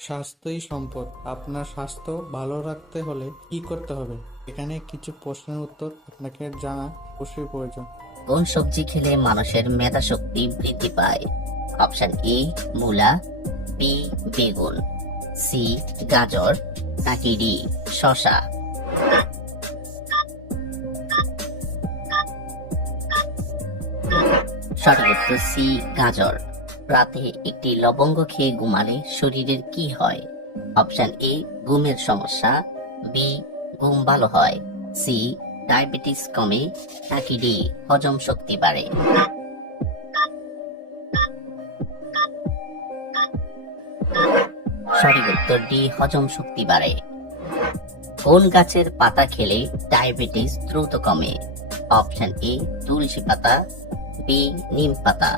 স্বাস্থ্যই সম্পদ। আপনার স্বাস্থ্য ভালো রাখতে হলে কি করতে হবে? এখানে কিছু প্রশ্নের উত্তর আপনাকে জানা অবশ্যই প্রয়োজন। কোন সবজি খেলে মানুষের মেধা শক্তি বৃদ্ধি পায়? অপশন এ মূলা, বি বেগুন, সি গাজর, নাকি ডি শসা? সঠিক উত্তর সি গাজর। রাতে একটি লবঙ্গ খেয়ে ঘুমালে শরীরের কি হয়? অপশন এ ঘুমের সমস্যা, বি ঘুম ভালো হয়, সি ডায়াবেটিস কমে, নাকি ডি হজম শক্তি বাড়ে? সঠিক উত্তর ডি হজম শক্তি বাড়ে। কোন গাছের পাতা খেলে ডায়াবেটিস দ্রুত কমে? অপশন এ তুলসী পাতা, বি নিম পাতা,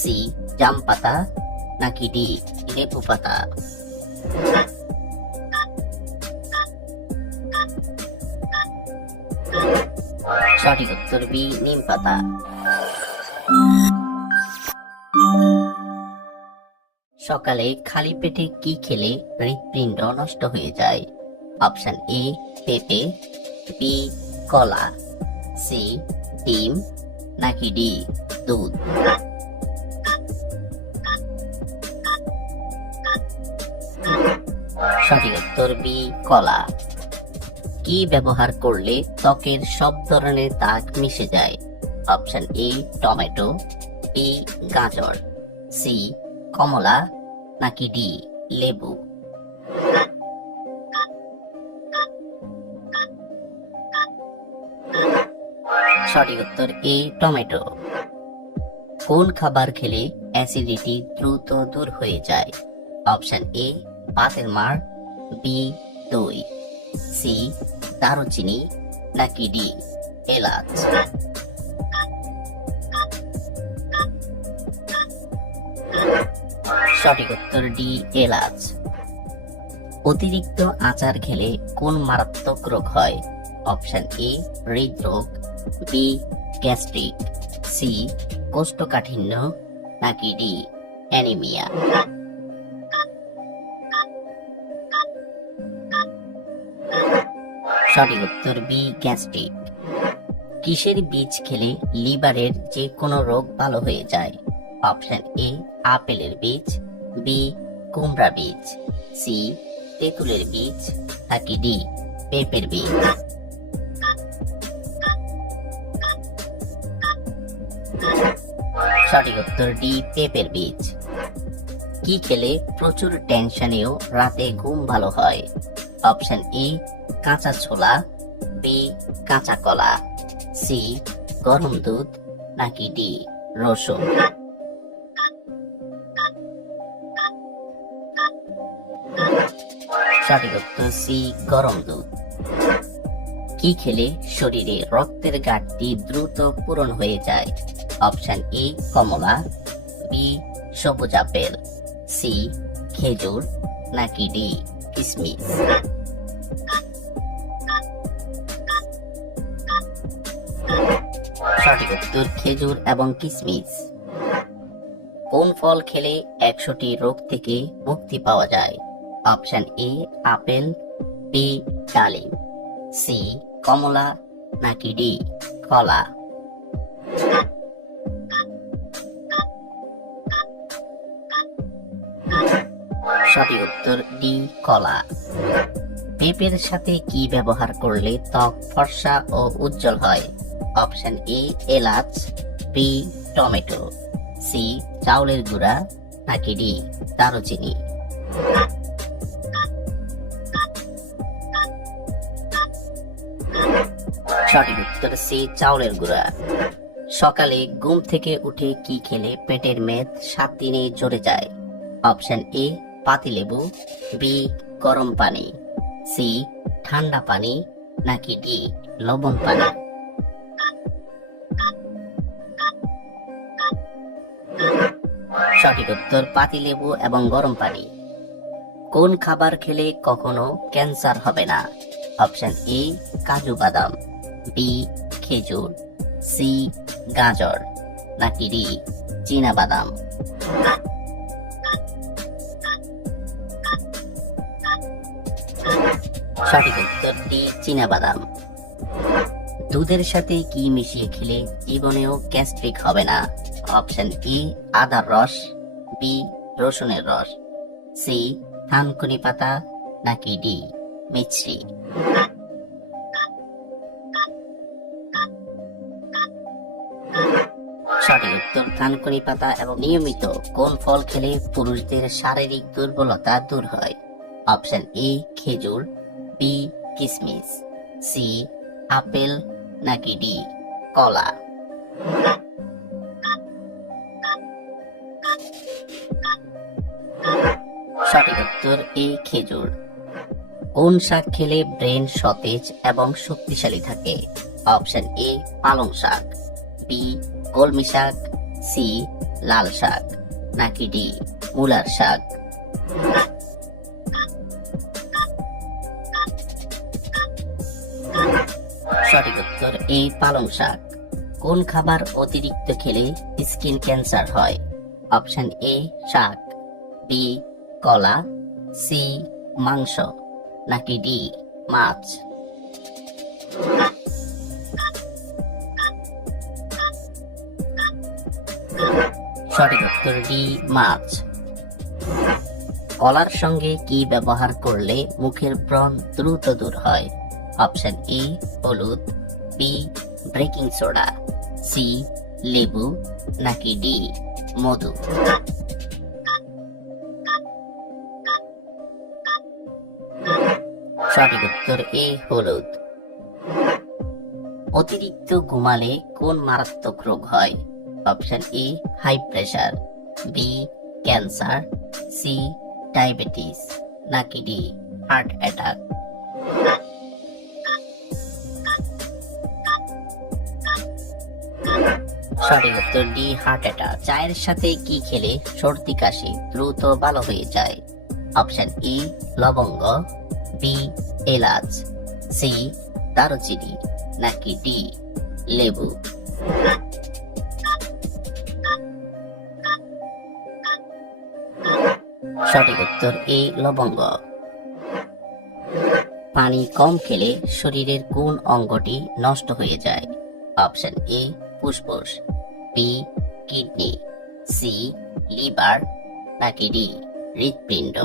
সি জাম পাতা, নাকি ডি লেবু পাতা? সঠিক উত্তর বি নিম পাতা। সকালে খালি পেটে কি খেলে হৃৎপিণ্ড নষ্ট হয়ে যায়? অপশন এ পেঁপে, বি কলা, সি ডিম, নাকি ডি দুধ? সঠিক উত্তর বি কলা। কি ব্যবহার করলে ত্বকের সব ধরনের দাগ মিশে যায়? অপশন এ টমেটো, বি গাজর, সি কমলা, নাকি ডি লেবু? সঠিক উত্তর এ টমেটো। কোন খাবার খেলে অ্যাসিডিটি দ্রুত দূর হয়ে যায়? অপশন এ ভাতের মাড়, বি দই, সি দারুচিনি, নাকি ডি এলাচ? সঠিক উত্তর ডি এলাচ। অতিরিক্ত আচার খেলে কোন মারাত্মক রোগ হয়? অপশন এ হৃদরোগ, বি গ্যাস্ট্রিক, সি কোষ্ঠকাঠিন্য, নাকি ডি অ্যানিমিয়া? সঠিক উত্তর বি গ্যাস্ট্রিক। কিসের বীজ খেলে লিভারের যে কোনো রোগ ভালো হয়ে যায়? অপশন এ আপেলের বীজ, বি কুমড়া বীজ, সি তেঁতুলের বীজ, নাকি ডি পেঁপের বীজ? সঠিক উত্তর ডি পেঁপের বীজ। কি খেলে প্রচুর টেনশনেও রাতে ঘুম ভালো হয়? অপশন এ কাঁচা ছোলা, বি কাঁচা কলা, সি গরম দুধ, নাকি ডি রসুন? সঠিক উত্তর সি গরম দুধ। কি খেলে শরীরে রক্তের ঘাটতি দ্রুত পূরণ হয়ে যায়? অপশন এ কমলা, বি সবুজ আপেল, সি খেজুর, নাকি ডি কিশমিশ? সঠিক উত্তর খেজুর এবং কিশমিশ। কোন ফল খেলে 100টি রোগ থেকে মুক্তি পাওয়া যায়? অপশন এ আপেল, বি ডালিম, সি কমলা, নাকি ডি কলা? সঠিক উত্তর ডি কলা। পেঁপের সাথে কি ব্যবহার করলে ত্বক ফর্সা ও উজ্জ্বল হয়? অপশন এ এলাচ, বি টমেটো, সি চাউলের গুঁড়া, নাকি ডি দারুচিনি? সঠিক উত্তর সি চাউলের গুঁড়া। সকালে ঘুম থেকে উঠে কি খেলে পেটের মেদ 7 দিনে জড়ে যায়? অপশন এ পাতিলেবু, বি গরম পানি, সি ঠান্ডা পানি, নাকি ডি লবণ পানি? সঠিক উত্তর পাতিলেবু এবং গরম পানি। কোন খাবার খেলে কখনো ক্যান্সার হবে না? অপশন এ কাজু বাদাম, বি খেজুর, সি গাজর, নাকি ডি চীনা বাদাম? সঠিক উত্তর ডি চীনাবাদাম। দুধের সাথে কি মিশিয়ে খেলে জীবনেও গ্যাস্ট্রিক হবে না? অপশন ই আদার রস, বি রসুনের রস, সি থানকুনি পাতা, নাকি ডি মিছরি। সঠিক উত্তর থানকুনি পাতা। এবং নিয়মিত কোন ফল খেলে পুরুষদের শারীরিক দুর্বলতা দূর হয়? অপশন এ খেজুর, বি কিশমিশ, সি আপেল, নাকি ডি কলা। সঠিক উত্তর এ খেজুর। কোন শাক খেলে ব্রেন সতেজ এবং শক্তিশালী থাকে? অপশন এ পালং শাক, বি কলমি শাক, সি লাল শাক, নাকি ডি মূলার শাক। সঠিক উত্তর এ পালং শাক। কোন খাবার অতিরিক্ত খেলে স্কিন ক্যান্সার হয়? অপশন এ শাক, বি কলা, সি মাংস, নাকি ডি মাছ। সঠিক উত্তর ডি মাছ। কলার সঙ্গে কি ব্যবহার করলে মুখের ব্রণ দ্রুত দূর হয়? অপশন এ হলুদ, বি বেকিং সোডা, সি লেবু, নাকি ডি মধু। সঠিক উত্তর এ হলুদ। অতিরিক্ত ঘুমালে কোন মারাত্মক রোগ হয়? Option A high pressure, B cancer, C diabetes, নাকি ডি হার্ট অ্যাটাক। সঠিক উত্তর ডি হার্ট অ্যাটাক। চায়ের সাথে কি খেলে সর্দি কাশি দ্রুত ভালো হয়ে যায়? অপশন ই লবঙ্গ, বি এলাচ, সি দারুচিনি, নাকি ডি লেবু। সঠিক উত্তর এ লবঙ্গ। পানি কম খেলে শরীরের কোন অঙ্গটি নষ্ট হয়ে যায়? অপশন এ ফুসফুস, বি কিডনি, সি লিভার, নাকি ডি হৃৎপিণ্ড।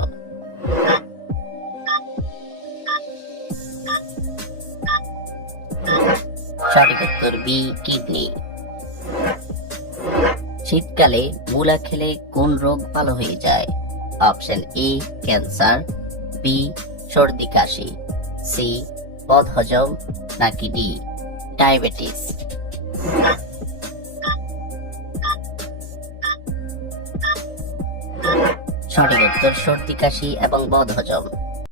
সঠিক উত্তর বি কিডনি। শীতকালে মূলা খেলে কোন রোগ ভালো হয়ে যায়? অপশন এ ক্যান্সার, বি সর্দি কাশি, সি বদহজম, নাকি ডি ডায়াবেটিস। সঠিক উত্তর সর্দি কাশি এবং বদহজম।